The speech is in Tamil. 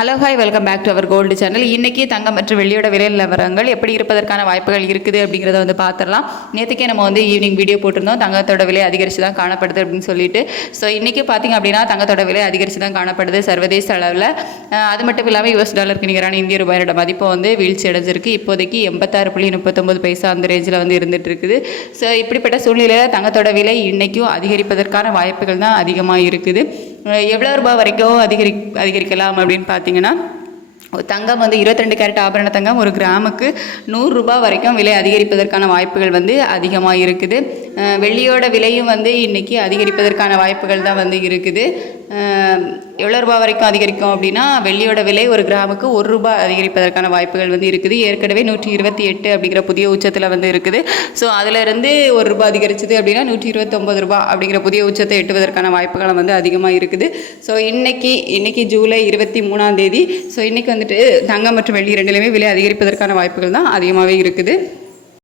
Hello hi welcome back to our gold channel இன்றைக்கி தங்கம் மற்றும் வெள்ளியோட விலை நிலவரங்கள் எப்படி இருப்பதற்கான வாய்ப்புகள் இருக்குது அப்படிங்கிறத வந்து பார்த்துடலாம் நேற்றுக்கே நம்ம வந்து ஈவினிங் வீடியோ போட்டிருந்தோம். தங்கத்தோட விலை அதிகரித்து தான் காணப்படுது அப்படின்னு சொல்லிட்டு. ஸோ இன்றைக்கி பார்த்திங்க அப்படின்னா தங்கத்தோட விலை அதிகரித்து தான் காணப்படுது சர்வதேச அளவில். அது மட்டும் இல்லாமல் யூஎஸ் டாலருக்கு நிகரான இந்திய ரூபாயோட மதிப்பு வந்து வீழ்ச்சி அடைஞ்சிருக்கு. இப்போதைக்கு எண்பத்தாறு புள்ளி முப்பத்தொம்பது பைசா அந்த ரேஞ்சில் வந்து இருந்துட்டு இருக்குது ஸோ இப்படிப்பட்ட சூழ்நிலையில் தங்கத்தோட விலை இன்றைக்கும் அதிகரிப்பதற்கான வாய்ப்புகள் தான் அதிகமாக இருக்குது எவ்வளோ ரூபாய் வரைக்கும் அதிகரி அதிகரிக்கலாம் அப்படின்னு பார்த்தீங்கன்னா தங்கம் வந்து 22 கேரட் ஆபரண தங்கம் ஒரு கிராமுக்கு நூறுரூபா வரைக்கும் விலை அதிகரிப்பதற்கான வாய்ப்புகள் வந்து அதிகமாக இருக்குது வெள்ளியோட விலையும் வந்து இன்றைக்கி அதிகரிப்பதற்கான வாய்ப்புகள் தான் வந்து இருக்குது. எவ்வளோ ரூபா வரைக்கும் அதிகரிக்கும் அப்படின்னா வெள்ளியோட விலை ஒரு கிராமுக்கு ஒரு ரூபா அதிகரிப்பதற்கான வாய்ப்புகள் வந்து இருக்குது. ஏற்கனவே நூற்றி இருபத்தி எட்டு அப்படிங்கிற புதிய உச்சத்தில் வந்து இருக்குது. ஸோ அதிலிருந்து ஒரு ரூபா அதிகரிச்சது அப்படின்னா நூற்றி இருபத்தொம்பது ரூபாய் அப்படிங்கிற புதிய உச்சத்தை எட்டுவதற்கான வாய்ப்புகள் வந்து அதிகமாக இருக்குது. ஸோ இன்றைக்கி இன்னைக்கு ஜூலை இருபத்தி மூணாம் தேதி. ஸோ இன்றைக்கி வந்துட்டு தங்கம் மற்றும் வெள்ளி ரெண்டுலேயுமே விலை அதிகரிப்பதற்கான வாய்ப்புகள் தான் அதிகமாகவே இருக்குது.